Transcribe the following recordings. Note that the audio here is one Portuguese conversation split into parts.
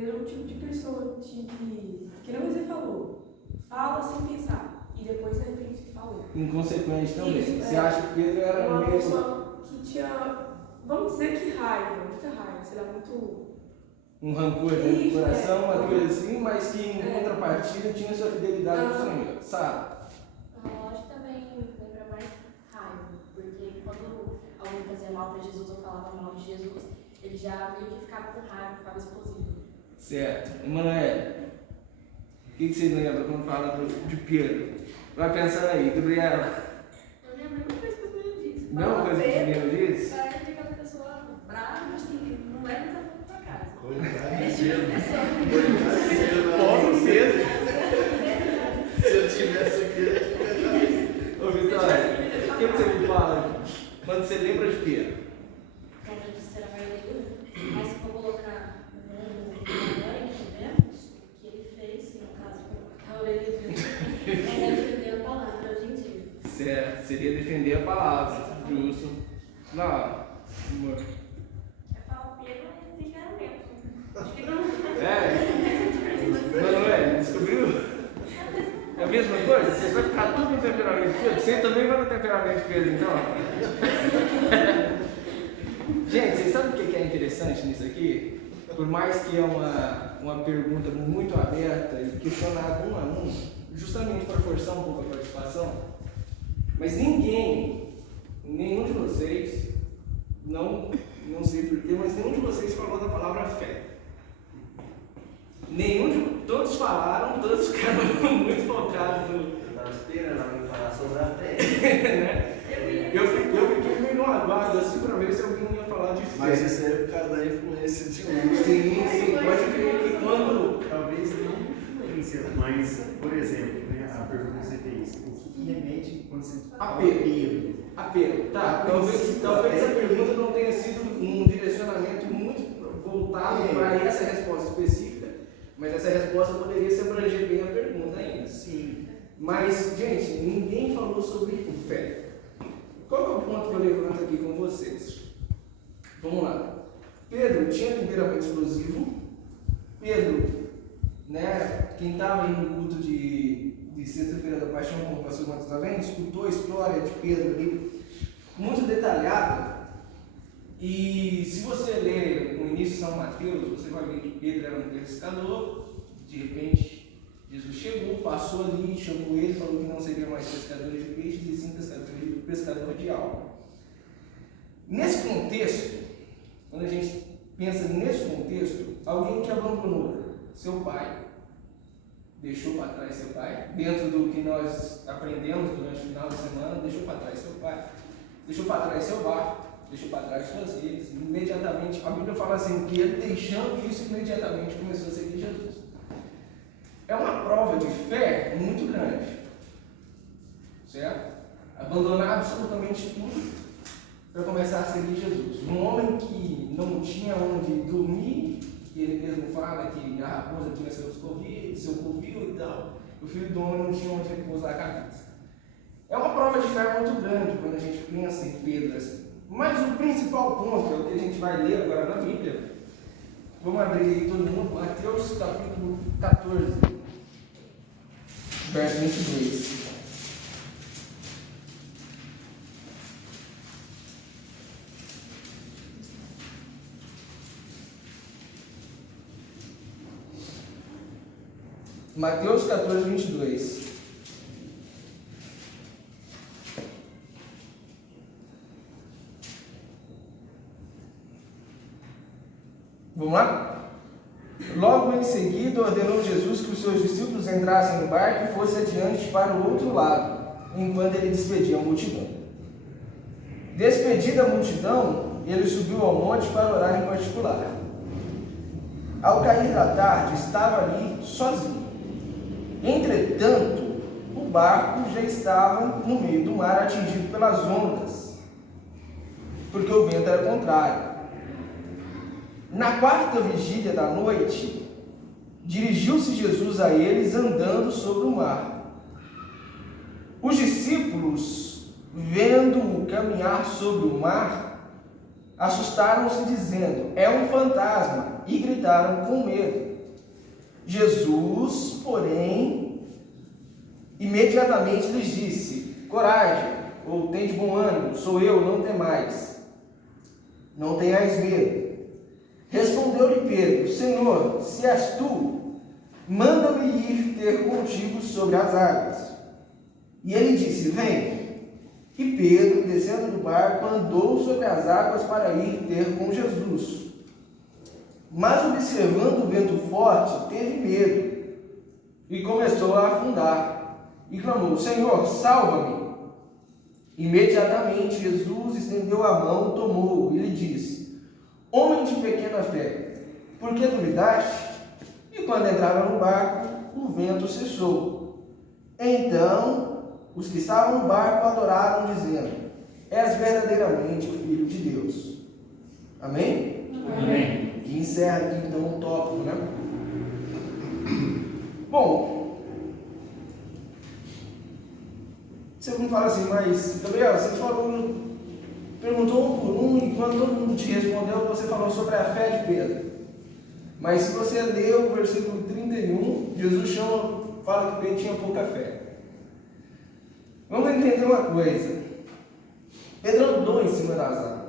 Pedro é um tipo de pessoa que não você falou, fala sem pensar e depois de repente falou. Inconsequente também. Isso, você acha que Pedro era uma mesmo... pessoa que tinha, vamos dizer que raiva, muita raiva, sei lá, muito... um rancor dentro do coração, uma coisa uhum. assim, mas que em contrapartida tinha sua fidelidade ao Senhor. Sabe? Eu acho que também lembra mais raiva, porque quando alguém fazia mal para Jesus ou falava mal de Jesus, ele já meio que ficava com raiva, ficava explosivo. Certo. Emanuel, o que você lembra quando fala de Pedro? Vai pensando aí, Gabriela. Eu lembro a mesma coisa que o menino disse. Mesma coisa que o menino disse? Parece que aquela pessoa brava, assim, não leva muita foto pra casa. Pobre Pedro. Se eu tivesse aqui. Ô Vitória, o que você me fala quando você lembra de Pedro? Como eu disse, era mais legal. Mas se for colocar no mãe, vemos o que ele fez, no caso, a orelha é defender a palavra hoje em dia. Certo, seria defender a palavra. Justo. Não, amor. Eu falo Pedro, mas tem encanamento. Acho que não. Manoel, descobriu? É a mesma coisa? Você vai ficar tudo no temperamento de Pedro? Você também vai no temperamento de Pedro, então? Gente, vocês sabem o que é interessante nisso aqui? Por mais que é uma pergunta muito aberta e questionada um a um, justamente para forçar um pouco a participação, mas nenhum de vocês, não sei porquê, mas nenhum de vocês falou da palavra fé. Todos falaram, todos ficaram muito focados no... Eu estava esperando alguém falar sobre a fé. né? Eu fiquei meio no aguardo assim para ver se alguém ia falar de fé. Mas isso é por causa da influência de um. Sim, pode ver que quando... Talvez não influência, mas, por exemplo, né, a pergunta que você fez, o que remete quando você fala Apelo. Tá, talvez a pergunta não tenha sido um direcionamento muito voltado para essa resposta específica, mas essa resposta poderia se abranger bem a pergunta ainda. Sim. Mas, gente, ninguém falou sobre fé. Qual que é o ponto que eu levanto aqui com vocês? Vamos lá. Pedro tinha temperamento explosivo. Pedro, né, quem estava aí no culto de Sexta-feira da Paixão, como o pastor Matheus está vendo, escutou a história de Pedro ali, muito detalhada. E se você ler o início de São Mateus, você vai ver que Pedro era um pescador. De repente, Jesus chegou, passou ali, chamou ele, falou que não seria mais pescador de peixes, e sim pescador de alma. Nesse contexto, quando a gente pensa nesse contexto, alguém que abandonou seu pai, deixou para trás seu pai, dentro do que nós aprendemos durante o final da semana, deixou para trás seu pai, deixou para trás seu barco, deixou para trás suas redes, imediatamente, a Bíblia fala assim, que ele deixando isso, imediatamente começou a seguir Jesus. É uma prova de fé muito grande, certo? Abandonar absolutamente tudo para começar a seguir Jesus. Um homem que não tinha onde dormir, que ele mesmo fala que a raposa tinha seu covil e tal, o filho do homem não tinha onde repousar a cabeça. É uma prova de fé muito grande quando a gente pensa em Pedro assim. Mas o principal ponto é o que a gente vai ler agora na Bíblia. Vamos abrir aí todo mundo, Mateus capítulo 14, verso 22. Mateus 14, 22. Vamos lá? Logo em seguida, ordenou Jesus que os seus discípulos entrassem no barco e fossem adiante para o outro lado, enquanto ele despedia a multidão. Despedida a multidão, ele subiu ao monte para orar em particular. Ao cair da tarde, estava ali sozinho. Entretanto, o barco já estava no meio do mar, atingido pelas ondas, porque o vento era contrário. Na quarta vigília da noite, dirigiu-se Jesus a eles andando sobre o mar. Os discípulos, vendo-o caminhar sobre o mar, assustaram-se, dizendo: é um fantasma, e gritaram com medo. Jesus, porém, imediatamente lhes disse: coragem, ou tende bom ânimo, sou eu, não temais. Não tenhais medo. Respondeu-lhe Pedro: Senhor, se és tu, manda-me ir ter contigo sobre as águas. E ele disse: vem. E Pedro, descendo do barco, andou sobre as águas para ir ter com Jesus. Mas, observando o vento forte, teve medo e começou a afundar. E clamou: Senhor, salva-me! Imediatamente Jesus estendeu a mão, tomou-o e lhe disse: homem de pequena fé, por que duvidaste? E quando entraram no barco, o vento cessou. Então os que estavam no barco adoraram, dizendo: és verdadeiramente o Filho de Deus. Amém? Amém. E encerra aqui então o tópico, né? Bom, você me fala assim, mas Gabriel, você falou, perguntou um por um, e quando todo mundo te respondeu, você falou sobre a fé de Pedro. Mas se você ler o versículo 31, Jesus fala que Pedro tinha pouca fé. Vamos entender uma coisa. Pedro andou em cima das águas.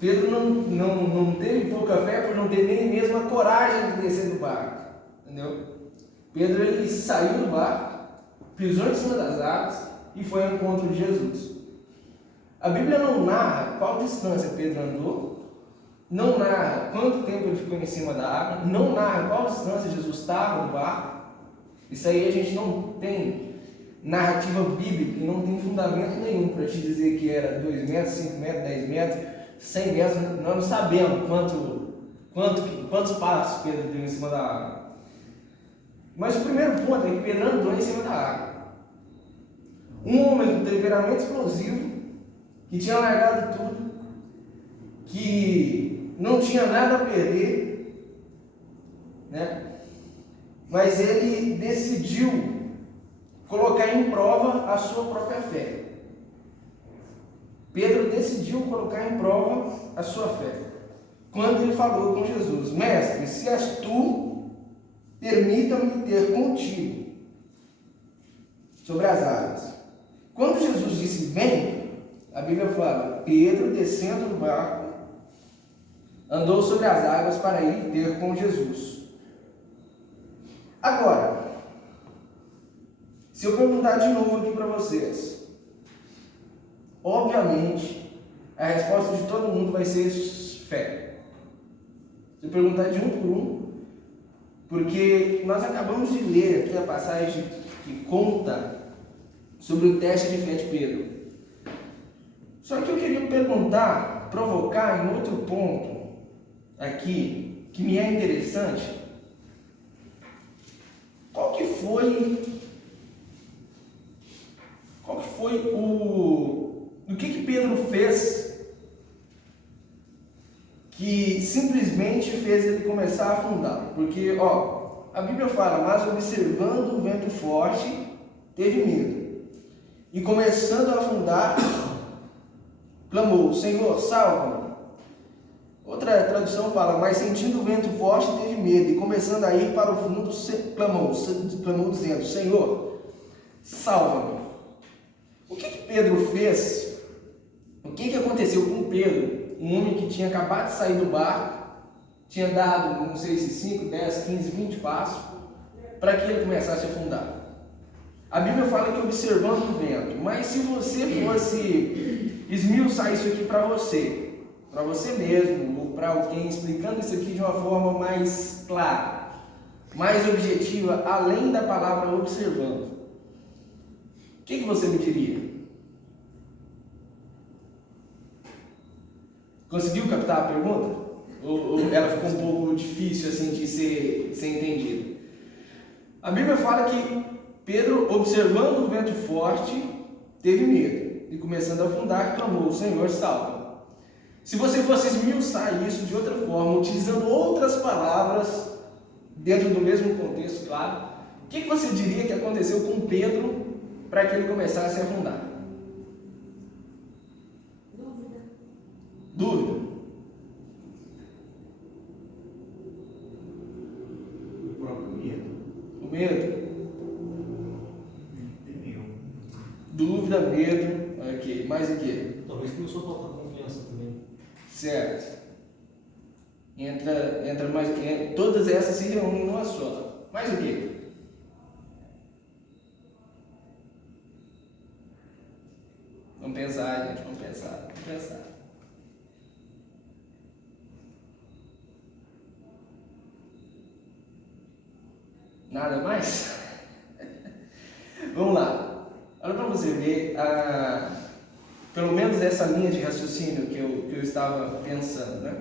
Pedro não teve pouca fé por não ter nem mesmo a coragem de descer do barco. Entendeu? Pedro, ele saiu do barco, pisou em cima das águas e foi ao encontro de Jesus. A Bíblia não narra qual distância Pedro andou, não narra quanto tempo ele ficou em cima da água, não narra qual distância Jesus estava no barco. Isso aí a gente não tem narrativa bíblica e não tem fundamento nenhum para te dizer que era 2 metros, 5 metros, 10 metros, 100 metros. Nós não sabemos quantos passos Pedro deu em cima da água. Mas o primeiro ponto é que Pedro andou em cima da água. Um homem com temperamento explosivo, que tinha largado tudo, que não tinha nada a perder, né? Mas ele decidiu colocar em prova a sua própria fé. Pedro decidiu colocar em prova a sua fé quando ele falou com Jesus: mestre, se és tu, permita-me ter contigo sobre as águas. Quando Jesus disse vem, a Bíblia fala: Pedro, descendo do barco, andou sobre as águas para ir ter com Jesus. Agora, se eu perguntar de novo aqui para vocês, obviamente a resposta de todo mundo vai ser fé. Se eu perguntar de um por um, porque nós acabamos de ler aqui a passagem que conta sobre o teste de fé de Pedro. Só que eu queria perguntar, provocar em outro ponto aqui, que me é interessante. Qual que foi o que Pedro fez que simplesmente fez ele começar a afundar? Porque, a Bíblia fala: mas observando o vento forte, teve medo. E começando a afundar, clamou: Senhor, salva-me. Outra tradução fala: mas sentindo o vento forte, teve medo. E começando a ir para o fundo, clamou dizendo: Senhor, salva-me. O que Pedro fez? O que aconteceu com Pedro? Um homem que tinha acabado de sair do barco, tinha dado, não sei se 5, 10, 15, 20 passos, para que ele começasse a afundar. A Bíblia fala que observando o vento. Mas se você fosse esmiuçar isso aqui para você mesmo, ou para alguém, explicando isso aqui de uma forma mais clara, mais objetiva, além da palavra observando, o que você me diria? Conseguiu captar a pergunta? Ou ela ficou um pouco difícil assim de ser entendida? A Bíblia fala que Pedro, observando o vento forte, teve medo e começando a afundar, clamou: Senhor, salva. Se você fosse esmiuçar isso de outra forma, utilizando outras palavras dentro do mesmo contexto, claro, o que você diria que aconteceu com Pedro para que ele começasse a afundar? Dúvida. O medo? Temeu. Dúvida, medo, ok. Mais o quê? Talvez começou a faltar confiança também. Certo. Entra mais. Todas essas se reúnem numa só. Mais o quê? Vamos pensar, gente, vamos pensar. Nada mais? Vamos lá. Olha para você ver, pelo menos essa linha de raciocínio que eu estava pensando, né?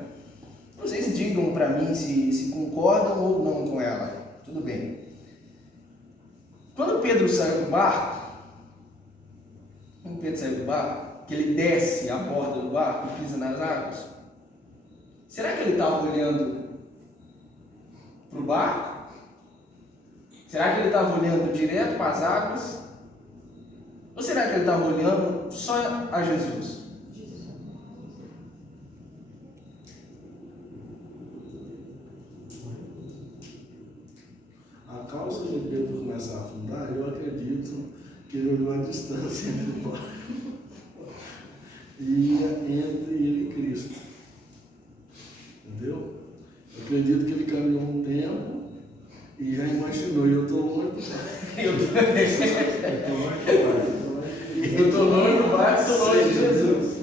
Vocês digam para mim se concordam ou não com ela. Tudo bem. Quando Pedro saiu do barco, que ele desce a borda do barco e pisa nas águas, será que ele estava olhando para o barco? Será que ele estava olhando direto para as águas? Ou será que ele estava olhando só a Jesus? A causa de Pedro começar a afundar, eu acredito que ele olhou a distância entre o barco e entre ele e Cristo. Entendeu? Eu acredito que ele caminhou um tempo e já imaginou, eu estou longe do barco. Eu estou longe do barco, estou longe de Jesus.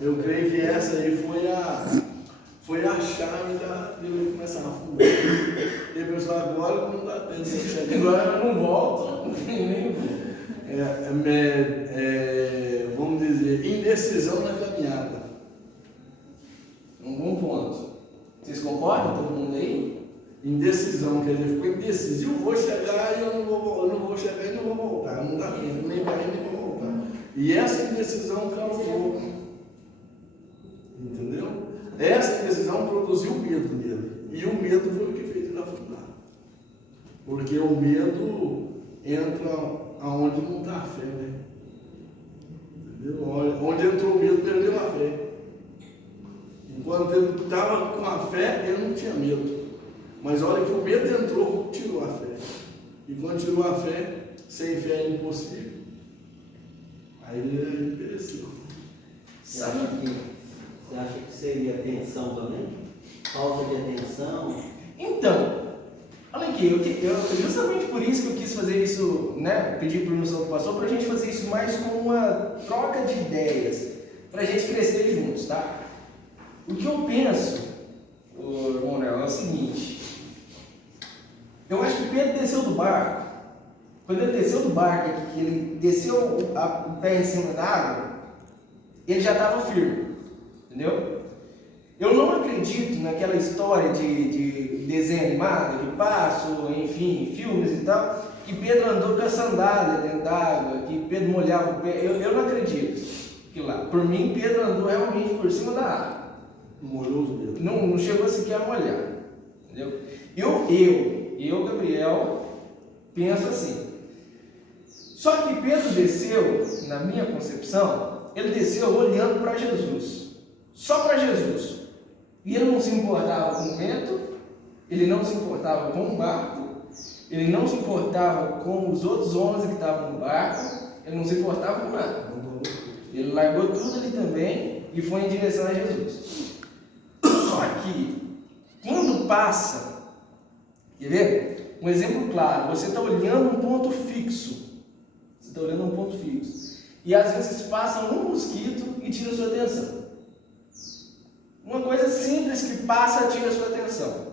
Eu creio que essa aí foi a chave de ele começar a afundar. E ele pensou, agora não dá tempo. Agora eu não volto, nem vou. Vamos dizer, indecisão na caminhada. Um bom ponto. Vocês concordam, todo mundo aí? Indecisão, quer dizer, ficou indeciso. Eu vou chegar e eu não vou chegar e não vou voltar. Não dá tempo, nem para ir, nem para voltar. E essa indecisão causou. Entendeu? Essa indecisão produziu medo nele. E o medo foi o que fez ele afundar. Porque o medo entra aonde não está a fé, né? Entendeu? Onde entrou o medo, perdeu a fé. Enquanto ele estava com a fé, ele não tinha medo. Mas a hora que o medo entrou, tirou a fé. E quando tirou a fé, sem fé é impossível. Aí ele pereceu. Você acha que seria atenção também? Falta de atenção? Então, olha aqui, justamente por isso que eu quis fazer isso, né? Pedir permissão do pastor, para a gente fazer isso mais como uma troca de ideias, para a gente crescer juntos, tá? O que eu penso, irmão Nel, é o seguinte: eu acho que Pedro desceu do barco. Quando ele desceu do barco aqui, que ele desceu o pé em cima da água, ele já estava firme, entendeu? Eu não acredito naquela história de desenho animado, que passa, enfim, filmes e tal, que Pedro andou com a sandália dentro d'água, que Pedro molhava o pé. Eu não acredito que lá. Por mim, Pedro andou realmente por cima da água. Molhou os dedos. Não chegou sequer a molhar, entendeu? Eu, Gabriel, penso assim. Só que Pedro desceu, na minha concepção, ele desceu olhando para Jesus, só para Jesus. E ele não se importava com o vento, ele não se importava com o barco, ele não se importava com os outros 11 que estavam no barco, ele não se importava com nada. Ele largou tudo ali também e foi em direção a Jesus. Só que, quando passa, quer ver? Um exemplo claro, você está olhando um ponto fixo. Você está olhando um ponto fixo. E às vezes passa um mosquito e tira a sua atenção. Uma coisa simples que passa e tira a sua atenção.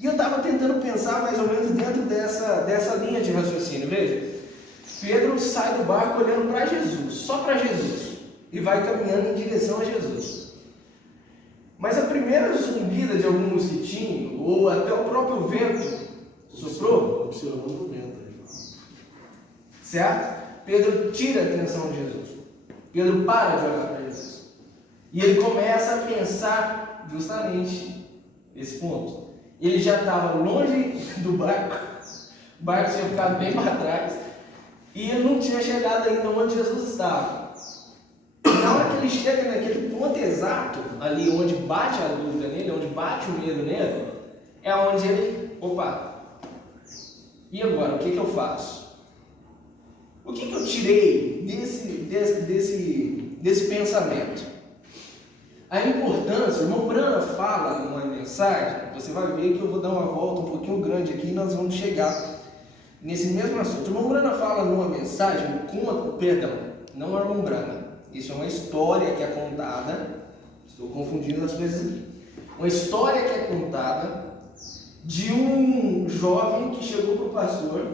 E eu estava tentando pensar mais ou menos dentro dessa linha de raciocínio. Veja, Pedro sai do barco olhando para Jesus, só para Jesus, e vai caminhando em direção a Jesus. Mas a primeira zumbida de algum mosquitinho, ou até o próprio vento, soprou, Observando o vento aí. certo? Pedro tira a atenção de Jesus. Pedro para de olhar para Jesus. E ele começa a pensar justamente esse ponto. Ele já estava longe do barco, o barco tinha ficado bem para trás, e ele não tinha chegado ainda onde Jesus estava. Na hora que ele chega naquele ponto exato, ali onde bate a dúvida nele, onde bate o medo nele, é onde ele, opa, E agora, o que eu faço? O que eu tirei desse pensamento? A importância, o irmão Brana fala numa mensagem, você vai ver que eu vou dar uma volta um pouquinho grande aqui e nós vamos chegar nesse mesmo assunto. O irmão Brana fala numa mensagem, não é o irmão Brana, isso é uma história que é contada, estou confundindo as coisas aqui. Uma história que é contada de um jovem que chegou para o pastor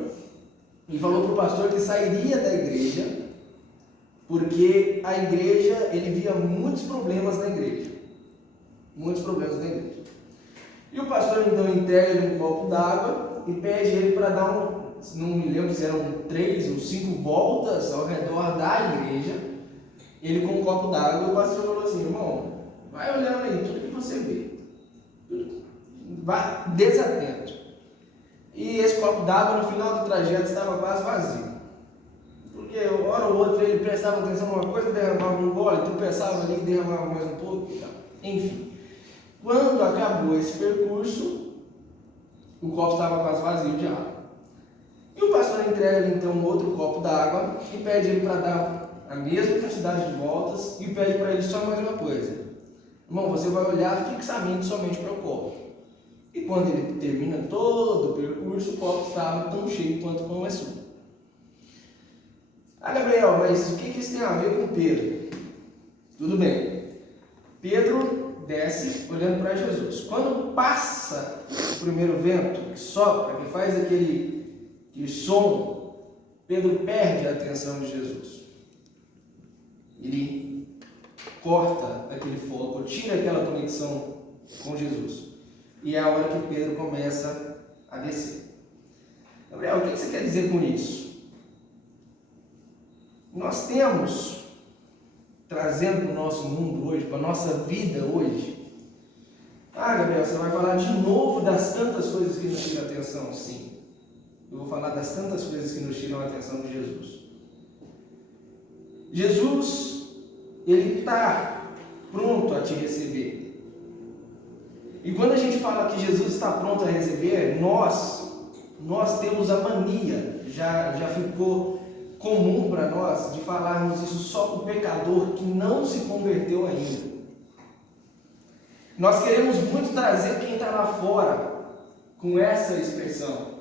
e falou para o pastor que sairia da igreja, porque a igreja, ele via muitos problemas na igreja. Muitos problemas na igreja. E o pastor então entrega ele um copo d'água e pede ele para dar não me lembro se eram 3 ou 5 voltas ao redor da igreja. Ele com um copo d'água, e o pastor falou assim: irmão, vai olhando aí tudo que você vê. Vá desatento. E esse copo d'água no final do trajeto estava quase vazio. Porque hora ou outra ele prestava atenção numa coisa, derramava um gole, tropeçava ali, derramava mais um pouco e tal. Enfim, quando acabou esse percurso, o copo estava quase vazio de água. E o pastor entrega então um outro copo d'água e pede ele para dar a mesma quantidade de voltas e pede para ele só mais uma coisa: irmão, você vai olhar fixamente somente para o copo. E quando ele termina todo o percurso, o copo estava tão cheio quanto começou. Ah, Gabriel, mas o que isso tem a ver com Pedro? Tudo bem. Pedro desce olhando para Jesus. Quando passa o primeiro vento, que sopra, que faz aquele som, Pedro perde a atenção de Jesus. Ele corta aquele foco, tira aquela conexão com Jesus. E é a hora que Pedro começa a descer. Gabriel, o que você quer dizer com isso? Nós temos, trazendo para o nosso mundo hoje, para a nossa vida hoje. Ah, Gabriel, você vai falar de novo das tantas coisas que nos tiram a atenção? Sim. Eu vou falar das tantas coisas que nos tiram a atenção de Jesus. Jesus, ele está pronto a te receber. E quando a gente fala que Jesus está pronto a receber, nós temos a mania, já ficou comum para nós, de falarmos isso só para o pecador que não se converteu ainda. Nós queremos muito trazer quem está lá fora com essa expressão.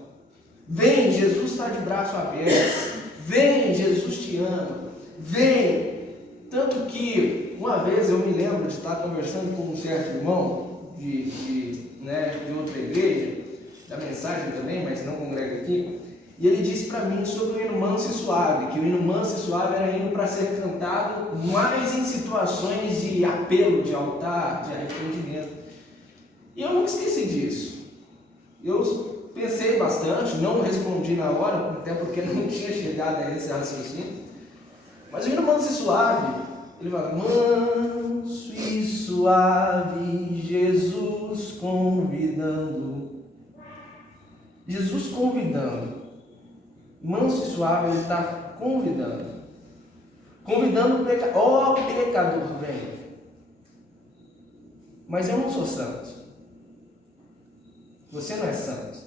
Vem, Jesus está de braço aberto. Vem, Jesus te ama. Vem. Tanto que uma vez eu me lembro de estar conversando com um certo irmão de outra igreja, da mensagem também, mas não congrega aqui, e ele disse para mim sobre o hino manso e suave, que o hino manso e suave era hino para ser cantado mais em situações de apelo, de altar, de arrependimento. E eu nunca esqueci disso. Eu pensei bastante, não respondi na hora, até porque não tinha chegado a esse raciocínio. Mas o hino manso e suave, ele fala: manso e suave, Jesus convidando. Jesus convidando. Manso e suave, ele está convidando. Convidando o pecador. Ó, pecador, vem. Mas eu não sou santo. Você não é santo.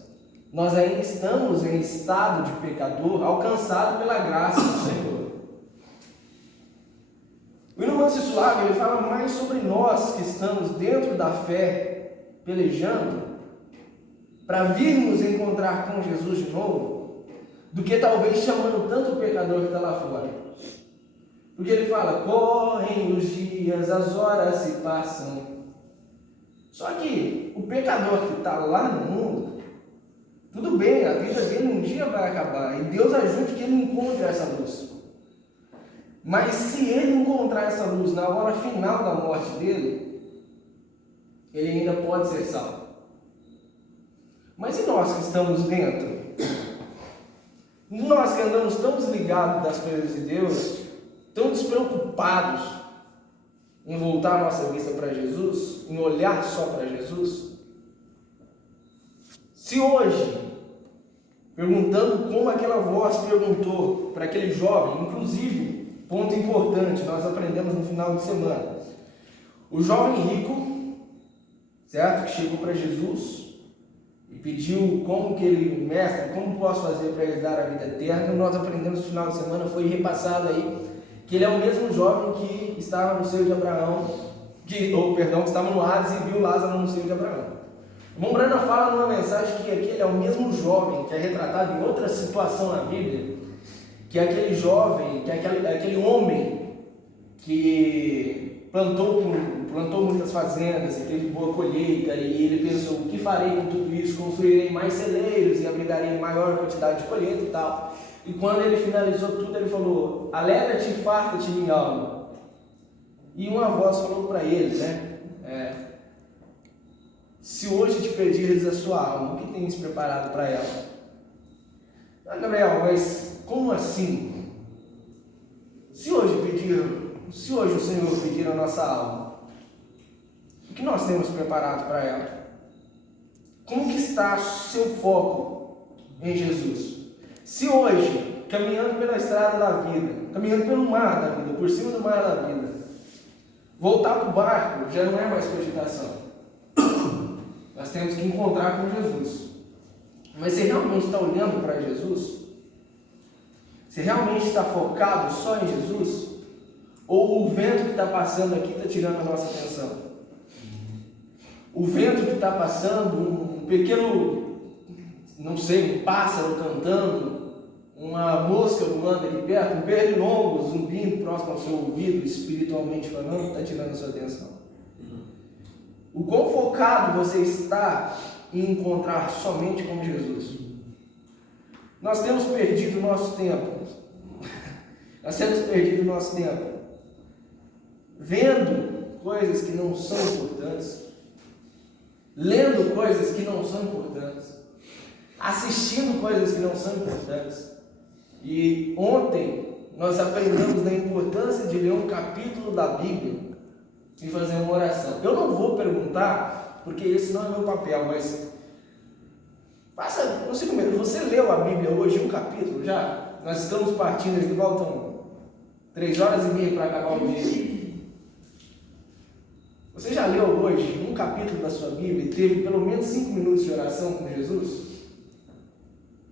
Nós ainda estamos em estado de pecador, alcançado pela graça do Senhor. O hino manso e suave, ele fala mais sobre nós que estamos dentro da fé, pelejando, para virmos encontrar com Jesus de novo, do que talvez chamando tanto o pecador que está lá fora. Porque ele fala: correm os dias, as horas se passam. Só que o pecador que está lá no mundo, tudo bem, a vida dele um dia vai acabar, e Deus ajude que ele encontre essa luz. Mas se ele encontrar essa luz na hora final da morte dele, ele ainda pode ser salvo. Mas e nós que estamos dentro? Nós que andamos tão desligados das coisas de Deus, tão despreocupados em voltar a nossa vista para Jesus, em olhar só para Jesus? Se hoje, perguntando como aquela voz perguntou para aquele jovem, inclusive, ponto importante, nós aprendemos no final de semana, o jovem rico, certo, que chegou para Jesus e pediu como que ele, mestre, como posso fazer para herdar a vida eterna. Nós aprendemos no final de semana, foi repassado aí, que ele é o mesmo jovem que estava no seio de Abraão, que estava no Hades e viu Lázaro no seio de Abraão. O irmão Brana fala numa mensagem que aquele é o mesmo jovem que é retratado em outra situação na Bíblia, que é aquele jovem, que é aquele homem que plantou muitas fazendas e teve boa colheita, e ele pensou: o que farei com tudo isso? Construirei mais celeiros e abrigarei maior quantidade de colheita e tal. E quando ele finalizou tudo, ele falou: alegra-te e farta-te minha alma. E uma voz falou para ele, se hoje te pedires a sua alma, o que tens preparado para ela? Ah, Gabriel, mas como assim? Se hoje o Senhor pedir a nossa alma, o que nós temos preparado para ela? Como que está seu foco em Jesus? Se hoje, caminhando pela estrada da vida, caminhando pelo mar da vida, por cima do mar da vida, voltar para o barco já não é mais cogitação. Nós temos que encontrar com Jesus. Mas você realmente está olhando para Jesus? Você realmente está focado só em Jesus? Ou o vento que está passando aqui está tirando a nossa atenção? O vento que está passando, um pequeno, não sei, um pássaro cantando, uma mosca voando aqui perto, um pernilongo zumbindo próximo ao seu ouvido, espiritualmente falando, está tirando a sua atenção. O quão focado você está em encontrar somente com Jesus? Nós temos perdido o nosso tempo. Nós temos perdido o nosso tempo vendo coisas que não são importantes, lendo coisas que não são importantes, assistindo coisas que não são importantes. E ontem nós aprendemos da importância de ler um capítulo da Bíblia e fazer uma oração. Eu não vou perguntar, porque esse não é meu papel, mas faça um 5 minutos. Você leu a Bíblia hoje, um capítulo já? Nós estamos partindo aqui, faltam 3h30 para acabar o dia. Você já leu hoje um capítulo da sua Bíblia e teve pelo menos 5 minutos de oração com Jesus?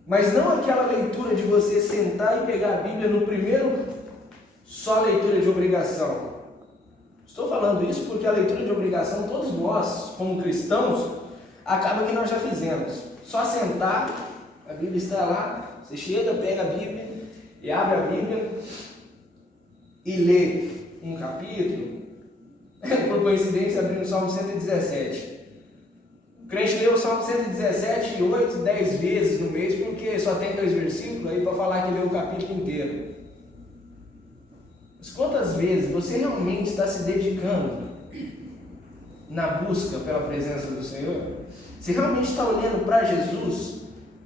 Mas não aquela leitura de você sentar e pegar a Bíblia no primeiro, só leitura de obrigação. Estou falando isso porque a leitura de obrigação, todos nós, como cristãos, acaba que nós já fizemos. Só sentar, a Bíblia está lá, você chega, pega a Bíblia e abre a Bíblia e lê um capítulo. Por coincidência, abrindo o Salmo 117. O crente lê o Salmo 117 8, 10 vezes no mês, porque só tem 2 versículos aí para falar que lê o capítulo inteiro. Mas quantas vezes você realmente está se dedicando na busca pela presença do Senhor? Você realmente está olhando para Jesus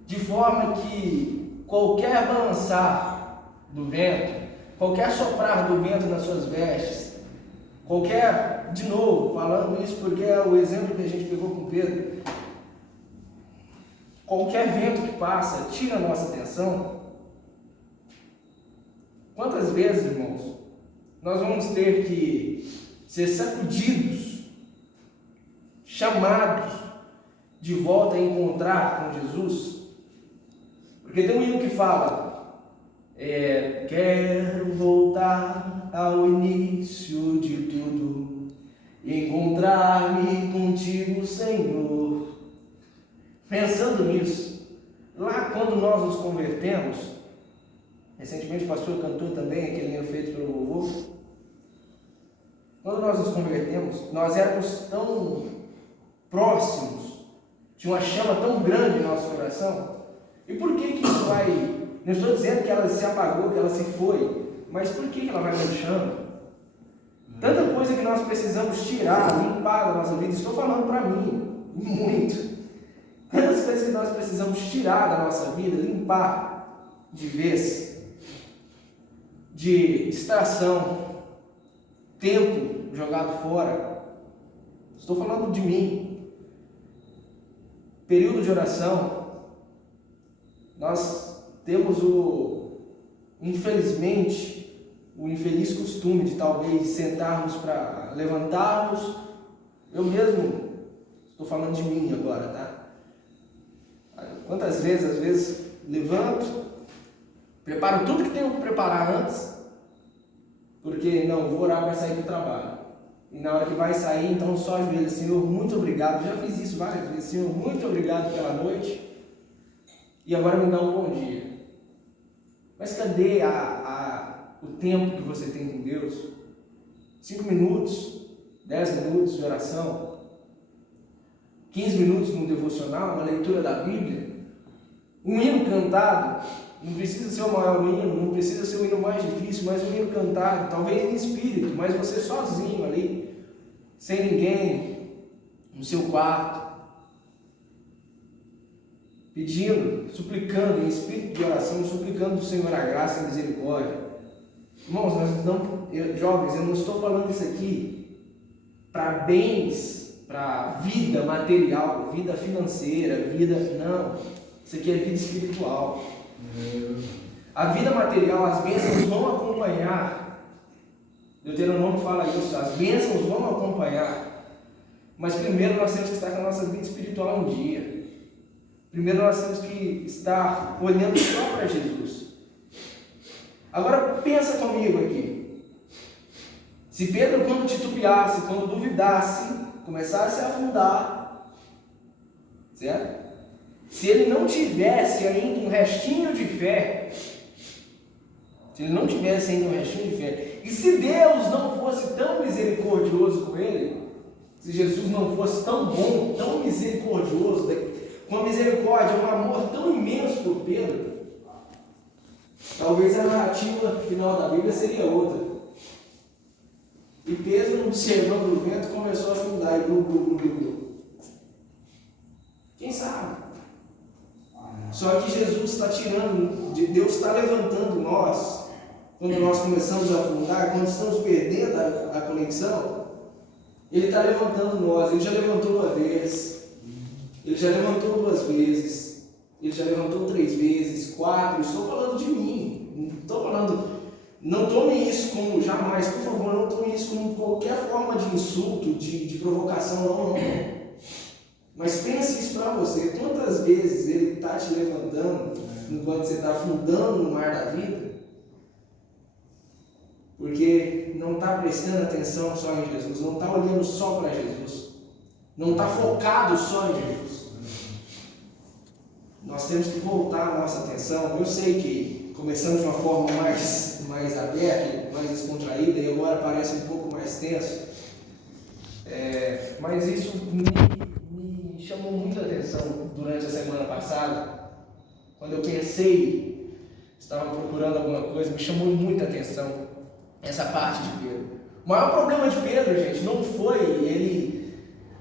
de forma que qualquer balançar do vento, qualquer soprar do vento nas suas vestes, qualquer, de novo, falando isso porque é o exemplo que a gente pegou com Pedro, qualquer vento que passa tira a nossa atenção. Quantas vezes, irmãos, nós vamos ter que ser sacudidos, chamados de volta a encontrar com Jesus? Porque tem um hino que fala, quero voltar ao início de tudo, encontrar-me contigo, Senhor. Pensando nisso, lá quando nós nos convertemos, recentemente o pastor cantou também aquele hino feito pelo vovô. Quando nós nos convertemos, nós éramos tão próximos, tinha uma chama tão grande em nosso coração. E por que isso vai? Não estou dizendo que ela se apagou, que ela se foi, mas por que ela vai manchando? Tanta coisa que nós precisamos tirar, limpar da nossa vida. Estou falando para mim, muito. Tantas coisas que nós precisamos tirar da nossa vida, limpar de vez, de distração, tempo jogado fora. Estou falando de mim. Período de oração. Nós temos infelizmente, o infeliz costume de talvez sentarmos para levantarmos. Eu mesmo, estou falando de mim agora, tá? Quantas vezes, às vezes, levanto, preparo tudo que tenho que preparar antes, porque não, vou orar para sair do trabalho. E na hora que vai sair, então só ajoelho, Senhor, muito obrigado. Já fiz isso várias vezes, Senhor, muito obrigado pela noite. E agora me dá um bom dia. Mas cadê o tempo que você tem com Deus? 5 minutos, 10 minutos de oração, 15 minutos no devocional, uma leitura da Bíblia, um hino cantado. Não precisa ser o maior hino, não precisa ser o hino mais difícil, mas um hino cantado, talvez em espírito, mas você sozinho ali, sem ninguém, no seu quarto, pedindo, suplicando em espírito de oração, suplicando do Senhor a graça e a misericórdia. Irmãos, jovens, eu não estou falando isso aqui para bens, para vida material, vida financeira, não, isso aqui é vida espiritual. A vida material, as bênçãos vão acompanhar. Deuteronômio fala isso, as bênçãos vão acompanhar. Mas primeiro nós temos que estar com a nossa vida espiritual um dia. Primeiro nós temos que estar olhando só para Jesus. Agora pensa comigo aqui. Se Pedro, quando titubeasse, quando duvidasse, começasse a afundar, certo? Se ele não tivesse ainda um restinho de fé, e se Deus não fosse tão misericordioso com ele, se Jesus não fosse tão bom, tão misericordioso, com a misericórdia, um amor tão imenso por Pedro, talvez a narrativa final da Bíblia seria outra. E Pedro, observando o vento, começou a afundar e glu. Quem sabe? Só que Jesus está tirando, Deus está levantando nós, quando nós começamos a afundar, quando estamos perdendo a conexão, Ele está levantando nós. Ele já levantou uma vez, Ele já levantou 2 vezes, Ele já levantou 3 vezes, 4. Estou falando de mim, não estou falando, não tome isso como, jamais, por favor, não tome isso como qualquer forma de insulto, de provocação, não. Mas pense isso para você, quantas vezes Ele está te levantando enquanto você está afundando no mar da vida, porque não está prestando atenção só em Jesus, não está olhando só para Jesus, não está focado só em Jesus. Nós temos que voltar a nossa atenção. Eu sei que começamos de uma forma mais aberta, mais descontraída, e agora parece um pouco mais tenso, mas isso me chamou muita atenção durante a semana passada, quando eu pensei, estava procurando alguma coisa, me chamou muita atenção essa parte de Pedro. O maior problema de Pedro, gente, não foi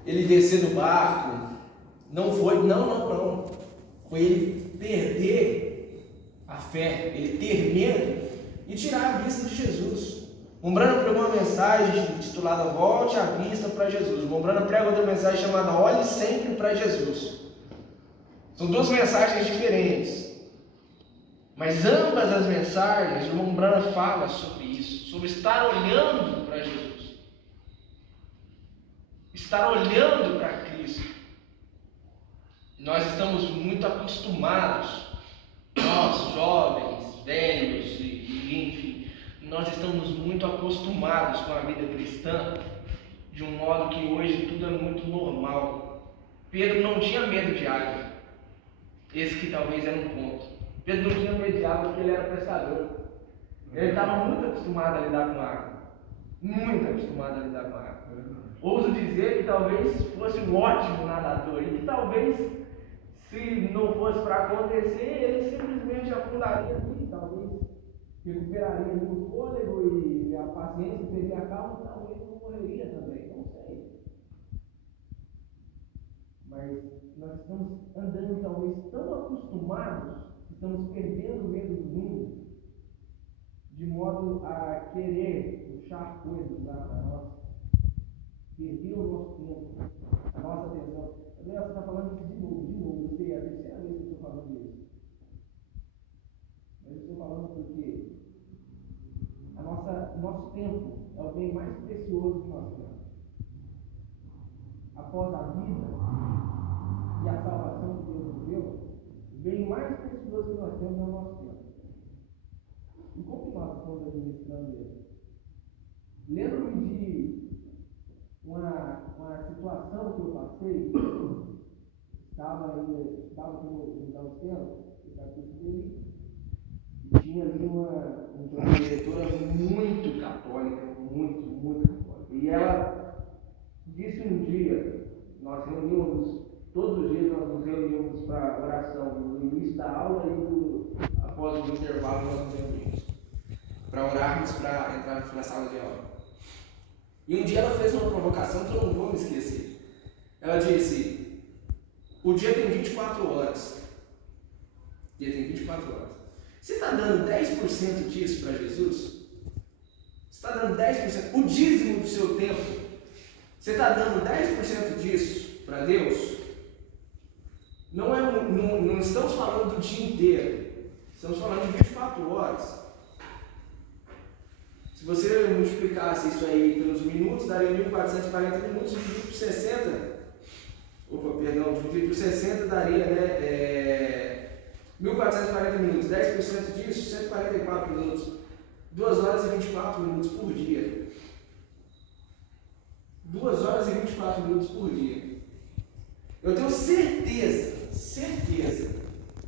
ele descer do barco, não, foi ele perder a fé, ele ter medo e tirar a vista de Jesus. O Mombrana pregou uma mensagem titulada Volte a Vista para Jesus. O Mombrana prega outra mensagem chamada Olhe Sempre para Jesus. São 2 mensagens diferentes, mas ambas as mensagens, o Mombrana fala sobre isso, sobre estar olhando para Jesus, estar olhando para Cristo. Nós estamos muito acostumados, nós jovens, velhos e enfim, nós estamos muito acostumados com a vida cristã, de um modo que hoje tudo é muito normal. Pedro não tinha medo de água, esse que talvez era um ponto. Pedro não tinha medo de água porque ele era pescador. Ele estava muito acostumado a lidar com água, muito acostumado a lidar com água. Ouso dizer que talvez fosse um ótimo nadador e que talvez, se não fosse para acontecer, ele simplesmente afundaria ali, talvez recuperaria o fôlego e a paciência, perder a calma, talvez não morreria também, não sei. Mas nós estamos andando talvez tão acostumados, que estamos perdendo o medo do mundo, de modo a querer puxar coisas lá para nós, perder o nosso tempo, a nossa atenção. Você está falando isso de novo, eu sei, é a terceira vez que eu estou falando isso. Mas eu estou falando porque o nosso tempo é o bem mais precioso que nós temos. Após a vida e a salvação que Deus nos deu, bem mais precioso que nós temos é o nosso tempo. E como que nós estamos administrando ele? Lembro-me de uma situação que eu passei, estava no Damasceno, e tinha ali uma diretora muito católica, muito católica. E ela disse um dia, nós reunimos, todos os dias nós nos reunimos para oração, no início da aula e após o intervalo nós nos reunimos, para orarmos para entrar na sala de aula. E um dia ela fez uma provocação que eu não vou me esquecer. Ela disse: o dia tem 24 horas. O dia tem 24 horas. Você está dando 10% disso para Jesus? Você está dando 10%? O dízimo do seu tempo, você está dando 10% disso para Deus? Não estamos falando do dia inteiro. Estamos falando de 24 horas. Se você multiplicasse isso aí pelos minutos, daria 1.440 minutos, dividido por 60. Dividido por 60 daria, 1.440 minutos. 10% disso, 144 minutos. 2 horas e 24 minutos por dia. 2 horas e 24 minutos por dia. Eu tenho certeza,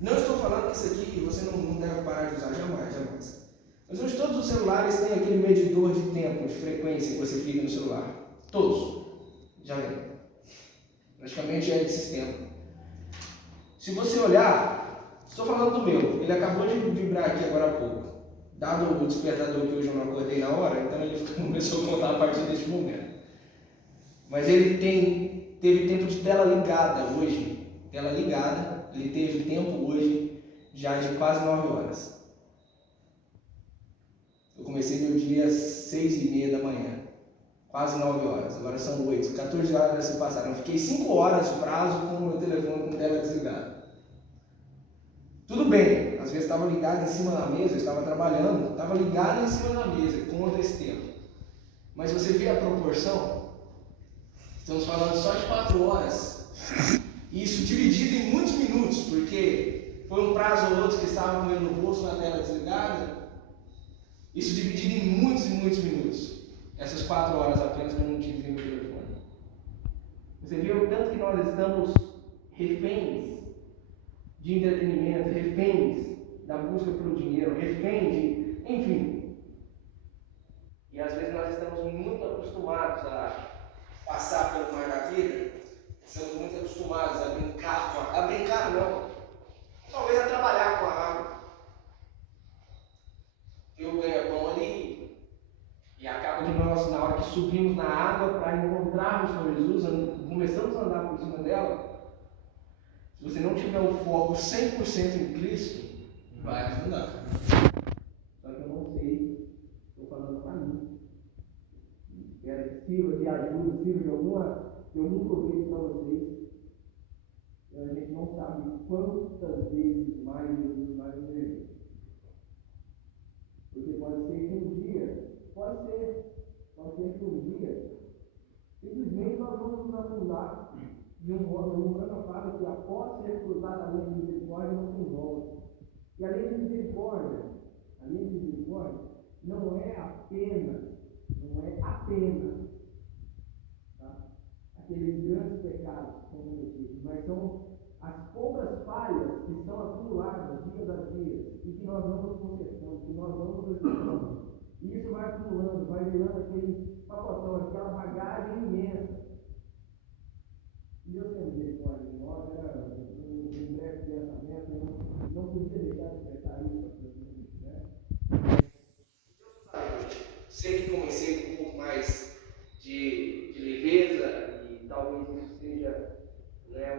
não estou falando que isso aqui você não deve parar de usar, jamais. Mas hoje todos os celulares têm aquele medidor de tempo, de frequência que você fica no celular. Todos. Já vem. Praticamente é de sistema. Se você olhar, estou falando do meu, ele acabou de vibrar aqui agora há pouco. Dado o despertador que hoje eu não acordei na hora, então ele começou a contar a partir deste momento. Mas ele teve tempo de tela ligada hoje. Tela ligada, ele teve tempo hoje já de quase 9 horas. Eu comecei meu dia às 6h30 da manhã, quase 9 horas, agora são 8, 14 horas se passaram. Eu fiquei 5 horas de prazo com o meu telefone com tela desligada. Tudo bem, às vezes estava ligado em cima da mesa, eu estava trabalhando, estava ligado em cima da mesa, contra esse tempo. Mas você vê a proporção? Estamos falando só de 4 horas, isso dividido em muitos minutos, porque foi um prazo ou outro que estava com ele no bolso na tela desligada. Isso dividido em muitos minutos. Essas 4 horas apenas que eu não utilizei meu telefone. Você vê o tanto que nós estamos reféns de entretenimento, reféns da busca pelo dinheiro, reféns de... enfim. E às vezes nós estamos muito acostumados a passar pelo mar da vida. Estamos muito acostumados a brincar com a água. A brincar não. Talvez a trabalhar com a água. Eu ganho pão ali e acaba que nós, na hora que subimos na água para encontrarmos com Jesus, começamos a andar por cima dela. Se você não tiver o foco 100% em Cristo, vai afundar. Só que eu não sei, estou falando para mim. Espero que sirva de ajuda, sirva de algum proveito para vocês. A gente não sabe quantas vezes mais Jesus vai nos ver. Porque pode ser que um dia, simplesmente nós vamos nos afundar de um modo, um grande fala que após ser cruzada a linha de misericórdia, não tem volta. E a linha de misericórdia não é apenas tá? Aqueles grandes pecados cometidos, mas são as poucas falhas que estão acumuladas dia a dia e que nós vamos confessando, que nós vamos exercitando. E isso vai acumulando, vai virando aquele pacotão, aquela bagagem imensa. E Deus tem misericórdia de nós, era um breve pensamento, eu não podia deixar de expressar isso para vocês, né? Deus sabe, sei que comecei com um pouco mais de leveza e talvez isso seja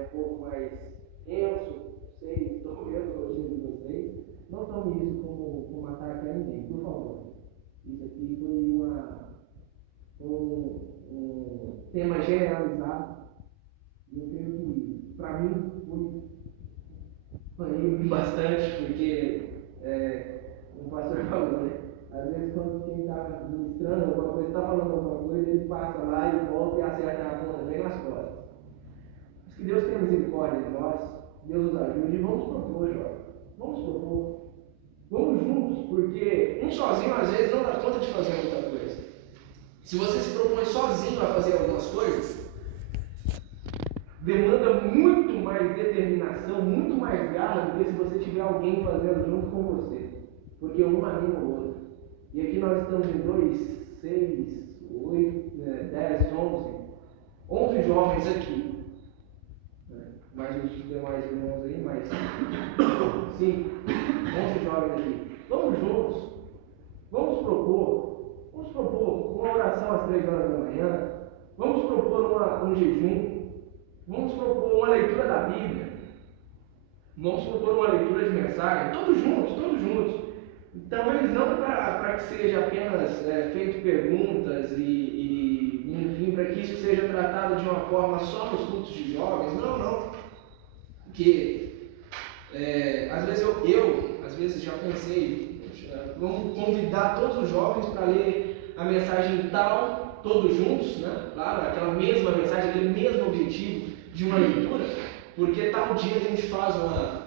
um pouco mais tenso, sei, estou vendo o elogio de vocês. Não tome isso como ataque a ninguém, por favor. Isso aqui foi um tema generalizado. E eu creio que, para mim, foi bastante, porque, como o pastor falou, né? Às vezes, quando quem está ministrando alguma coisa, está falando alguma coisa, ele passa lá e volta e acerta a conta bem nas costas. Mas que Deus tenha misericórdia de nós, Deus nos ajude e vamos propor, jovem. Vamos propor. Vamos juntos, porque um sozinho às vezes não dá conta de fazer muita coisa. Se você se propõe sozinho a fazer algumas coisas, demanda muito mais determinação, muito mais garra do que se você tiver alguém fazendo junto com você. Porque um anima o outro. E aqui nós estamos em 2, 6, 8, 10, 11 jovens aqui. Mais os demais irmãos aí, mais 5, 11 jovens aqui. Vamos juntos. Vamos propor uma oração às 3 horas da manhã. Vamos propor um jejum. Vamos propor uma leitura da Bíblia. Vamos propor uma leitura de mensagem. Todos juntos. Talvez não para que seja apenas feito perguntas enfim, para que isso seja tratado de uma forma só nos cultos de jovens. Não. Porque às vezes às vezes já pensei, vamos convidar todos os jovens para ler a mensagem tal, todos juntos, né? Claro, aquela mesma mensagem, aquele mesmo objetivo de uma leitura, porque tal dia a gente faz uma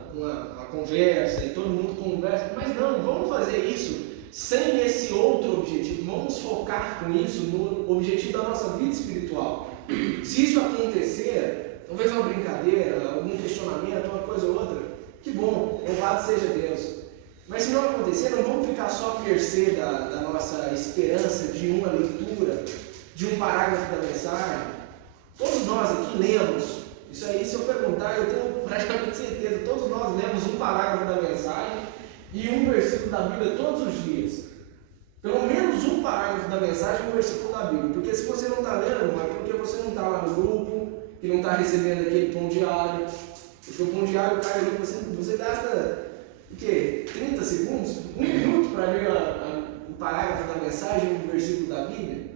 conversa e todo mundo conversa, mas não, vamos fazer isso sem esse outro objetivo, vamos focar com isso no objetivo da nossa vida espiritual. Se isso acontecer, talvez uma brincadeira, algum questionamento, uma coisa ou outra, que bom, louvado seja Deus. Mas se não acontecer, não vamos ficar só à mercê da nossa esperança de uma leitura, de um parágrafo da mensagem. Todos nós aqui lemos. Isso aí, se eu perguntar, eu tenho praticamente certeza, todos nós lemos um parágrafo da mensagem e um versículo da Bíblia todos os dias. Pelo menos um parágrafo da mensagem e um versículo da Bíblia. Porque se você não está lendo, não é porque você não está lá no grupo, que não está recebendo aquele pão diário. Porque o pão diário cai ali, você gasta o quê? 30 segundos? 1 minuto para ler o parágrafo da mensagem e o versículo da Bíblia?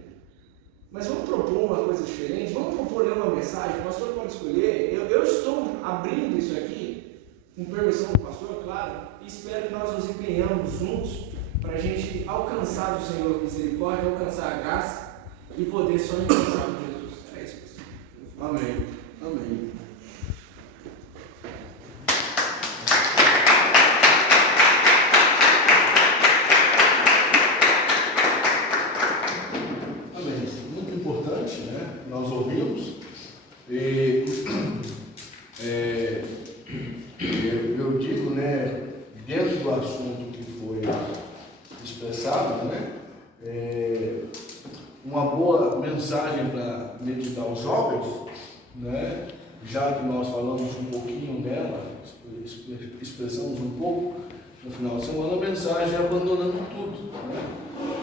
Mas vamos propor uma coisa diferente, vamos propor ler uma mensagem, o pastor pode escolher. Eu estou abrindo isso aqui, com permissão do pastor, claro, e espero que nós nos empenhamos juntos para a gente alcançar do Senhor misericórdia, alcançar a graça e poder só encontrar com Jesus. É isso, pastor. Amém. Amém. Nós ouvimos e eu digo, né, dentro do assunto que foi expressado, né, uma boa mensagem para meditar os jovens, né, já que nós falamos um pouquinho dela, expressamos um pouco no final de semana, a mensagem abandonando tudo, né?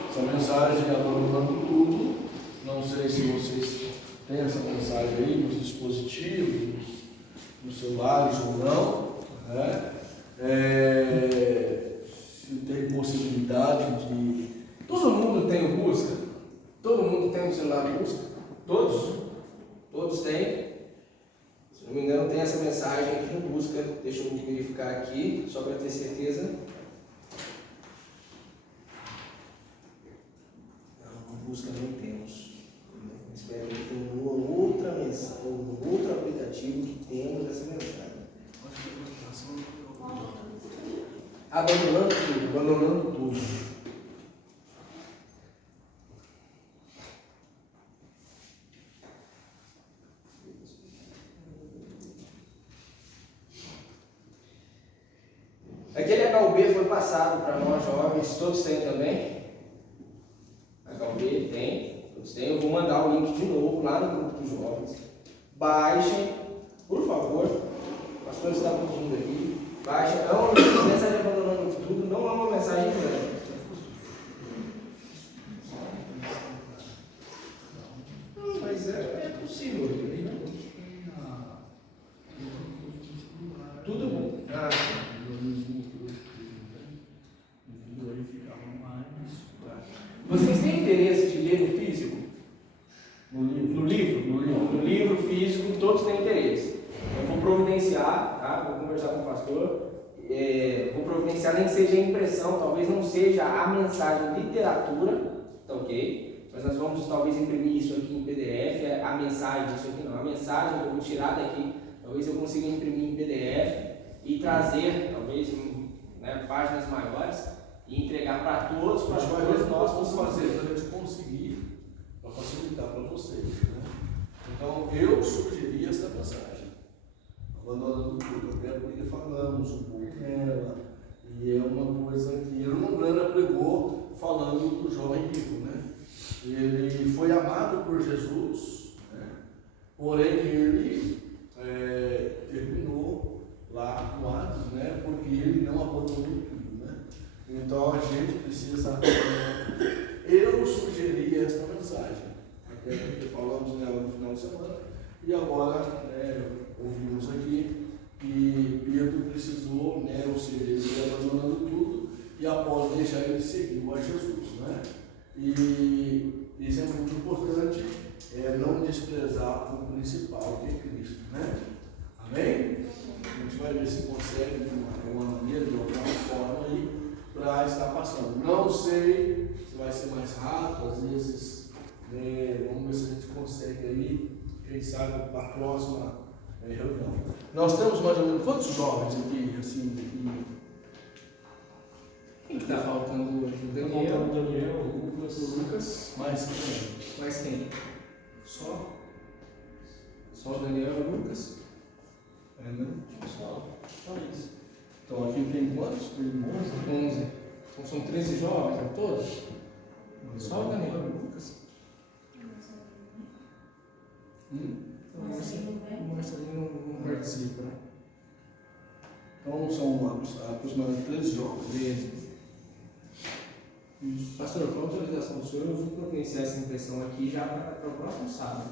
Essa mensagem abandonando tudo, não sei se vocês tem essa mensagem aí nos dispositivos, nos celulares ou não, né? Se tem possibilidade de... Todo mundo tem o busca? Todo mundo tem um celular de busca? Todos têm. Se não me engano, tem essa mensagem aqui no busca. Deixa eu verificar aqui, só para ter certeza. Não, no busca não temos. Espero que tenha uma outra mensagem, um outro aplicativo que tenha essa mensagem. Abandonando tudo. Aquele HUB foi passado para nós jovens, todos têm também? HUB tem. Eu vou mandar o link de novo lá no grupo dos jovens. Baixem, por favor. O pastor está pedindo aqui. Baixem. É uma mensagem abandonando tudo, não é uma mensagem grande. Mas é possível. Tudo bom. Vocês têm interesse de ler no físico? No livro físico, todos têm interesse. Eu vou providenciar, tá? Vou conversar com o pastor. Vou providenciar, nem que seja a impressão, talvez não seja a mensagem literatura, tá ok? Mas nós vamos talvez imprimir isso aqui em PDF, a mensagem, isso aqui não, a mensagem que eu vou tirar daqui, talvez eu consiga imprimir em PDF. trazer, talvez, né, páginas maiores e entregar para todos, para A gente vai ver todos o que nós nós vamos possamos fazer para a gente conseguir, para facilitar para vocês. Né? Então, eu sugeri essa mensagem, abandonando tudo, até porque falamos um pouco nela, e é uma coisa que Irmão Grana pregou falando do jovem rico. Né? Ele foi amado por Jesus, né? Porém ele terminou lá no Hades, né? Porque ele não abandonou tudo. Né? Então a gente precisa. Eu sugeri esta mensagem, até porque falamos nela no final de semana, e agora, né, ouvimos aqui que Pedro precisou, né, ou seja, ele foi abandonando tudo, e após deixar ele seguiu a Jesus. Né? E isso é muito importante, não desprezar o principal, que é Cristo. Né? Amém? A gente vai ver se consegue de uma maneira, de alguma forma aí, para estar passando. Não sei se vai ser mais rápido, às vezes, vamos ver se a gente consegue aí, quem sabe, para a próxima reunião. Nós temos mais ou menos quantos jovens aqui, assim, Quem que está faltando hoje? O Daniel, o Lucas. mais quem? Mais quem? Só? Só o Daniel e o Lucas? Né? só isso. Então aqui tem quantos? Tem 11. Então são 13 jovens, né, todos? Só o Daniel e o Lucas? Então, o Marcelinho não participa, né? Então são aproximadamente 13 jovens. 13. Pastor, com a autorização do senhor, eu vou providenciar essa impressão aqui já para o próximo sábado.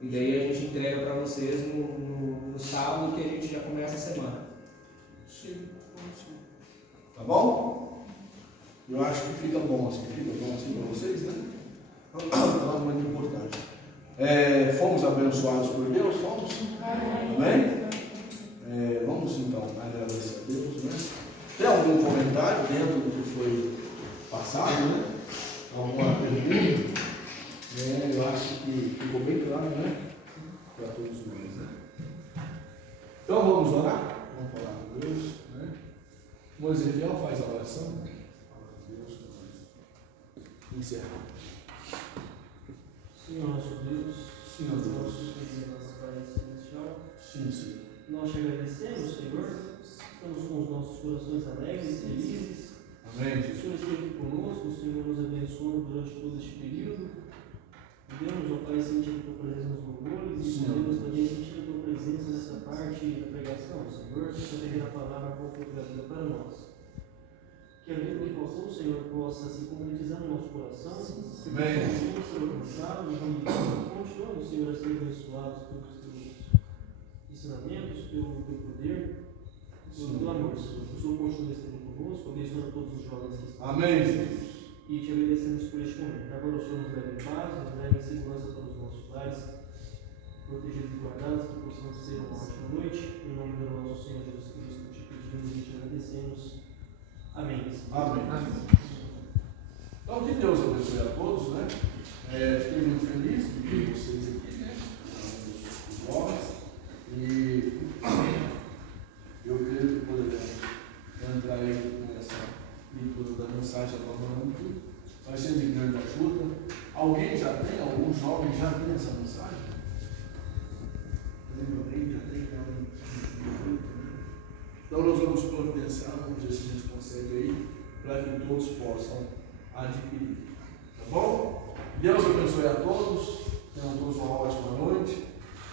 E daí a gente entrega para vocês no sábado, que a gente já começa a semana. Sim. Tá bom? Eu acho que fica bom assim para vocês, né? Então é muito importante. Fomos abençoados por Deus? Fomos? Amém? Vamos então agradecer a Deus, né? Tem algum comentário dentro do que foi passado, né? Alguma pergunta? Eu acho que ficou bem claro, né? Para todos nós, né? Então vamos orar? Vamos falar com Deus, né? Moisés faz a oração. Fala com Deus, encerrar. Senhor nosso Deus, Senhor Deus. nosso Pai Celestial, Sim, Senhor. nós te agradecemos, Senhor, estamos com os nossos corações alegres e felizes. Amém, O Jesus. Senhor esteve conosco, o Senhor nos abençoou durante todo este período. Podemos, ó Pai, sentir a tua presença nos louvores e Senhor. podemos também sentir a tua presença nessa parte da pregação, Senhor, que a pequena palavra confortada para nós. Que aquilo que passou, Senhor, possa se concretizar no nosso coração, que Amém. possamos ser alcançados e continuamos, Senhor, a ser abençoados pelos teus ensinamentos, pelo teu poder, pelo teu amor, Senhor. Que o Senhor continue estando conosco, abençoando todos os jovens que estão. Amém, Jesus. E te agradecemos por este momento. Agora o Senhor nos leve em paz, nos leve em segurança para os nossos lares, protegidos e guardados, que possamos ter uma ótima noite. Em nome do nosso Senhor Jesus Cristo, te pedimos e te agradecemos. Amém. Amém. Então, que Deus abençoe a todos, né? Fiquei muito feliz de ver vocês aqui, né? Os jovens. E eu creio que poderemos entrar aí nessa leitura da mensagem abandonando tudo. Vai ser de grande ajuda. Alguém já tem, algum jovem já tem essa mensagem? Alguém já tem? Então nós vamos providenciar, vamos ver se a gente consegue aí, para que todos possam adquirir. Tá bom? Deus abençoe a todos, tenham todos uma ótima noite.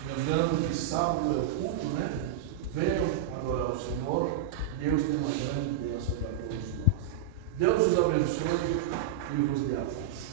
Lembrando que sábado é o culto, né? Venham adorar o Senhor. Deus tem uma grande bênção para todos nós. Deus os abençoe e vos dê a paz.